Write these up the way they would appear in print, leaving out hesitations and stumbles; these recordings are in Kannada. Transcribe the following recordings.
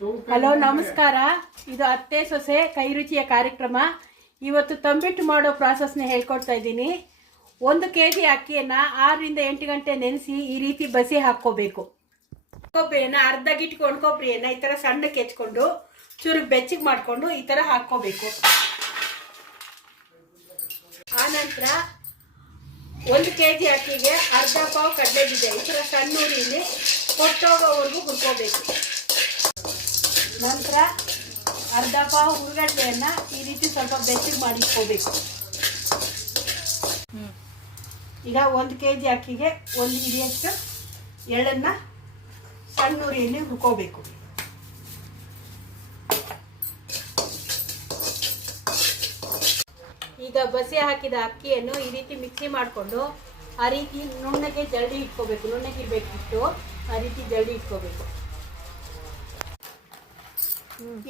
ಹಲೋ ನಮಸ್ಕಾರ. ಇದು ಅತ್ತೆ ಸೊಸೆ ಕೈ ರುಚಿಯ ಕಾರ್ಯಕ್ರಮ. ಇವತ್ತು ತಂಬಿಟ್ಟು ಮಾಡೋ ಪ್ರಾಸೆಸ್ನ ಹೇಳ್ಕೊಡ್ತಾ ಇದ್ದೀನಿ. 1 kg ಅಕ್ಕಿಯನ್ನು 6 ರಿಂದ 8 ಗಂಟೆ ನೆನೆಸಿ ಈ ರೀತಿ ಬಸಿ ಹಾಕ್ಕೋಬೇಕು. ಕೊಬ್ಬರಿಯನ್ನು ಅರ್ಧ ಗಿಟ್ಕು ಒಣಕೊಬ್ಬರಿಯನ್ನು ಈ ಥರ ಸಣ್ಣಕ್ಕೆ ಹೆಚ್ಕೊಂಡು ಚೂರು ಬೆಚ್ಚಗೆ ಮಾಡಿಕೊಂಡು ಈ ಥರ ಹಾಕ್ಕೋಬೇಕು. ಆನಂತರ 1 kg ಅಕ್ಕಿಗೆ ಅರ್ಧ ಪಾವು ಕಡಲೆ ಬೀಜ ಈ ಥರ ಸಣ್ಣ ಉರಿಯಲ್ಲಿ ಕೊಟ್ಟೋಗೋವರೆಗೂ ಹುರ್ಕೋಬೇಕು. ನಂತರ ಅರ್ಧ ಪಾವು ಹುರುಗಡ್ಲೆಯನ್ನು ಈ ರೀತಿ ಸ್ವಲ್ಪ ಬೆಚ್ಚಗೆ ಮಾಡಿಟ್ಕೋಬೇಕು. ಈಗ 1 kg ಅಕ್ಕಿಗೆ 1 ಹಿಡಿಯಷ್ಟು ಎಳ್ಳನ್ನು ಸಣ್ಣ ಉರಿಯಲ್ಲಿ ಹುರ್ಕೋಬೇಕು. ಈಗ ಬಸಿ ಹಾಕಿದ ಅಕ್ಕಿಯನ್ನು ಈ ರೀತಿ ಮಿಕ್ಸಿ ಮಾಡಿಕೊಂಡು ಆ ರೀತಿ ನುಣ್ಣಗೆ ಜಲ್ಡಿ ಇಟ್ಕೋಬೇಕು. ನುಣ್ಣಗೆ ಇರಬೇಕಿತ್ತು, ಆ ರೀತಿ ಜಲ್ಡಿ ಇಟ್ಕೋಬೇಕು.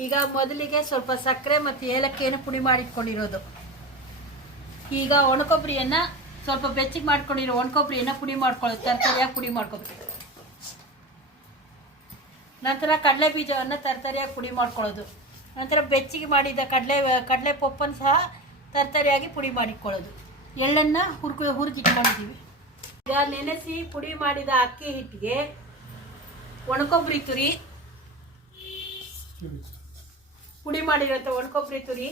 ಈಗ ಮೊದಲಿಗೆ ಸ್ವಲ್ಪ ಸಕ್ಕರೆ ಮತ್ತು ಏಲಕ್ಕಿಯನ್ನು ಪುಡಿ ಮಾಡಿಟ್ಕೊಂಡಿರೋದು. ಈಗ ಒಣಕೊಬ್ಬರಿಯನ್ನು ಸ್ವಲ್ಪ ಬೆಚ್ಚಗೆ ಮಾಡ್ಕೊಂಡಿರೋ ಒಣಕೊಬ್ಬರಿಯನ್ನು ಪುಡಿ ಮಾಡ್ಕೊಳ್ಳೋದು, ತರಕಾರಿಯಾಗಿ ಪುಡಿ ಮಾಡ್ಕೋಬೇಕು. ನಂತರ ಕಡಲೆ ಬೀಜವನ್ನು ತರಕಾರಿಯಾಗಿ ಪುಡಿ ಮಾಡ್ಕೊಳ್ಳೋದು. ನಂತರ ಬೆಚ್ಚಗೆ ಮಾಡಿದ ಕಡಲೆ ಪಪ್ಪನ್ನು ಸಹ ತರಕಾರಿಯಾಗಿ ಪುಡಿ ಮಾಡಿಕೊಳ್ಳೋದು. ಎಳ್ಳನ್ನು ಹುರಿದಿಟ್ಕೊಂಡಿದ್ದೀವಿ. ಈಗ ನೆನೆಸಿ ಪುಡಿ ಮಾಡಿದ ಅಕ್ಕಿ ಹಿಟ್ಟಿಗೆ ಒಣಕೊಬ್ಬರಿ ತುರಿ, ಪುಡಿ ಮಾಡಿರೋಂಥ ಒಣಕೊಬ್ಬರಿ ತುರಿ,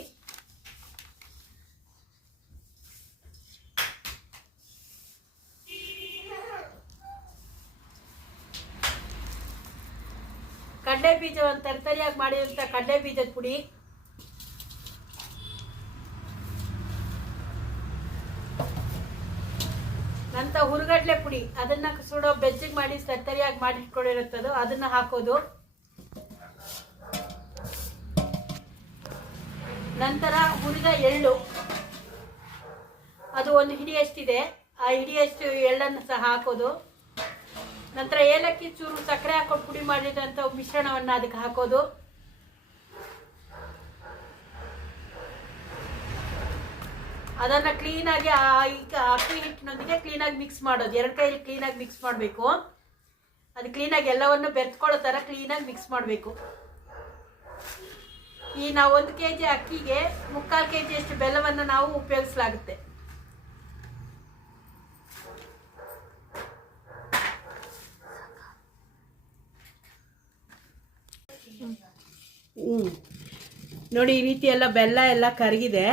ಕಡಲೆ ಬೀಜವನ್ನು ತರಕಾರಿಯಾಗಿ ಮಾಡಿರೋಂಥ ಕಡಲೆ ಬೀಜದ ಪುಡಿ, ನಂತರ ಹುರುಗಡ್ಲೆ ಪುಡಿ, ಅದನ್ನ ಸುಡೋ ಬೆಚ್ಚಗೆ ಮಾಡಿ ತರಕಾರಿಯಾಗಿ ಮಾಡಿಟ್ಕೊಂಡಿರುತ್ತದು, ಅದನ್ನ ಹಾಕೋದು. ನಂತರ ಹುರಿದ ಎಳ್ಳು, ಅದು 1 ಹಿಡಿಯಷ್ಟಿದೆ, ಆ ಹಿಡಿಯಷ್ಟು ಎಳ್ಳನ್ನು ಸಹ ಹಾಕೋದು. ನಂತರ ಏಲಕ್ಕಿ ಚೂರು ಸಕ್ಕರೆ ಹಾಕೊಂಡು ಪುಡಿ ಮಾಡಿದಂಥ ಮಿಶ್ರಣವನ್ನು ಅದಕ್ಕೆ ಹಾಕೋದು. ಅದನ್ನು ಕ್ಲೀನಾಗಿ ಈಗ ಅಕ್ಕಿ ಹಿಟ್ಟಿನೊಂದಿಗೆ ಕ್ಲೀನಾಗಿ ಮಿಕ್ಸ್ ಮಾಡೋದು. 2 ಕೈಯಲ್ಲಿ ಕ್ಲೀನಾಗಿ ಮಿಕ್ಸ್ ಮಾಡಬೇಕು. ಅದು ಕ್ಲೀನಾಗಿ ಎಲ್ಲವನ್ನು ಬೆರೆತ್ಕೊಳ್ಳೋ ಥರ ಕ್ಲೀನಾಗಿ ಮಿಕ್ಸ್ ಮಾಡಬೇಕು. ಈ ನಾವು 1 kg ಅಕ್ಕಿಗೆ 3/4 kg ಅಷ್ಟು ಬೆಲ್ಲವನ್ನು ನಾವು ಉಪಯೋಗಿಸಲಾಗುತ್ತೆ. ನೋಡಿ, ಈ ರೀತಿ ಎಲ್ಲ ಬೆಲ್ಲ ಎಲ್ಲ ಕರಗಿದೆ.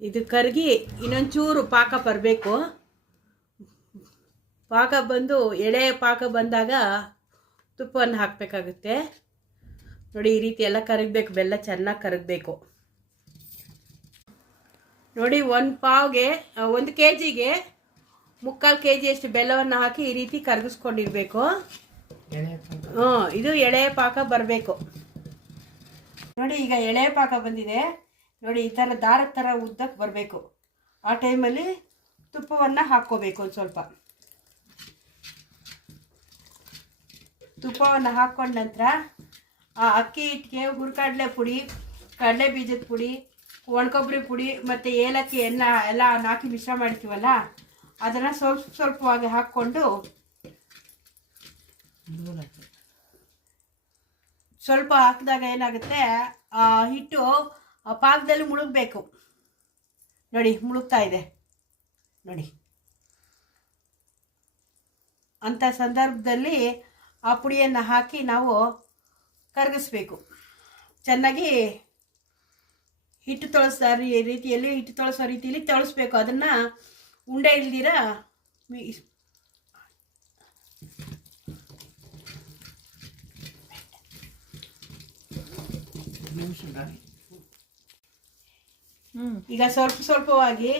ಇದು ಕರಗಿ ಇನ್ನೊಂಚೂರು ಪಾಕ ಬರಬೇಕು. ಪಾಕ ಬಂದು ಎಳೆ ಪಾಕ ಬಂದಾಗ ತುಪ್ಪವನ್ನು ಹಾಕಬೇಕಾಗುತ್ತೆ. ನೋಡಿ, ಈ ರೀತಿ ಎಲ್ಲ ಕರಗಬೇಕು. ಬೆಲ್ಲ ಚೆನ್ನಾಗಿ ಕರಗಬೇಕು. ನೋಡಿ, 1 kgಗೆ 3/4 kg ಅಷ್ಟು ಬೆಲ್ಲವನ್ನು ಹಾಕಿ ಈ ರೀತಿ ಕರಗಿಸ್ಕೊಂಡಿರ್ಬೇಕು. ಇದು ಎಳೆ ಪಾಕ ಬರಬೇಕು. ನೋಡಿ, ಈಗ ಎಳೆ ಪಾಕ ಬಂದಿದೆ. ನೋಡಿ, ಈ ಥರ ದಾರದ ಥರ ಉದ್ದಕ್ಕೆ ಬರಬೇಕು. ಆ ಟೈಮಲ್ಲಿ ತುಪ್ಪವನ್ನು ಹಾಕ್ಕೋಬೇಕು. ಒಂದು ಸ್ವಲ್ಪ ತುಪ್ಪವನ್ನು ಹಾಕ್ಕೊಂಡ ನಂತರ ಆ ಅಕ್ಕಿ ಹಿಟ್ಟಿಗೆ ಹುರ್ಕಡ್ಲೆ ಪುಡಿ, ಕಡಲೆ ಬೀಜದ ಪುಡಿ, ಒಣಕೊಬ್ಬರಿ ಪುಡಿ ಮತ್ತು ಏಲಕ್ಕಿ ಎಲ್ಲ ಹಾಕಿ ಮಿಶ್ರ ಮಾಡ್ತೀವಲ್ಲ, ಅದನ್ನು ಸ್ವಲ್ಪವಾಗಿ ಹಾಕ್ಕೊಂಡು ಸ್ವಲ್ಪ ಹಾಕಿದಾಗ ಏನಾಗುತ್ತೆ, ಆ ಹಿಟ್ಟು ಪಾಕದಲ್ಲಿ ಮುಳುಗಬೇಕು. ನೋಡಿ, ಮುಳುಗ್ತಾ ಇದೆ. ನೋಡಿ, ಅಂಥ ಸಂದರ್ಭದಲ್ಲಿ ಆ ಪುಡಿಯನ್ನು ಹಾಕಿ ನಾವು ಕರಗಿಸ್ಬೇಕು. ಚೆನ್ನಾಗಿ ಹಿಟ್ಟು ತೊಳಸೋ ರೀತಿಯಲ್ಲಿ ತೊಳಸ್ಬೇಕು. ಅದನ್ನು ಉಂಡೆ ಇಲ್ದಿರ ಈಗ ಸ್ವಲ್ಪವಾಗಿ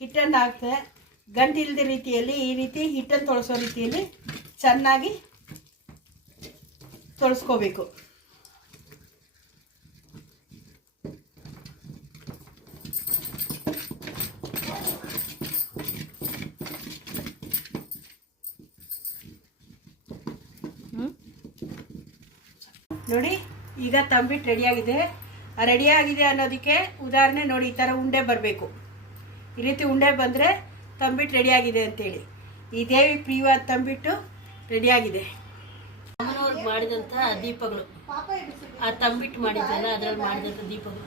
ಹಿಟ್ಟನ್ನು ಹಾಕ್ತೆ ಗಂಟಿಲ್ದ ರೀತಿಯಲ್ಲಿ ಈ ರೀತಿ ಹಿಟ್ಟನ್ನು ತೊಳಸೋ ರೀತಿಯಲ್ಲಿ ಚೆನ್ನಾಗಿ ತೊಳಸ್ಕೋಬೇಕು. ನೋಡಿ, ಈಗ ತಂಬಿಟ್ಟು ರೆಡಿಯಾಗಿದೆ. ಅನ್ನೋದಕ್ಕೆ ಉದಾಹರಣೆ ನೋಡಿ, ಈ ಥರ ಉಂಡೆ ಬರಬೇಕು. ಈ ರೀತಿ ಉಂಡೆ ಬಂದರೆ ತಂಬಿಟ್ಟು ರೆಡಿಯಾಗಿದೆ ಅಂತೇಳಿ. ಈ ದೇವಿ ಪ್ರಿಯವಾದ ತಂಬಿಟ್ಟು ರೆಡಿಯಾಗಿದೆ. ಮಾಡಿದಂಥ ದೀಪಗಳು, ಆ ತಂಬಿಟ್ಟು ಮಾಡಿದ್ರಲ್ಲ ಅದ್ರಲ್ಲಿ ಮಾಡಿದಂಥ ದೀಪಗಳು.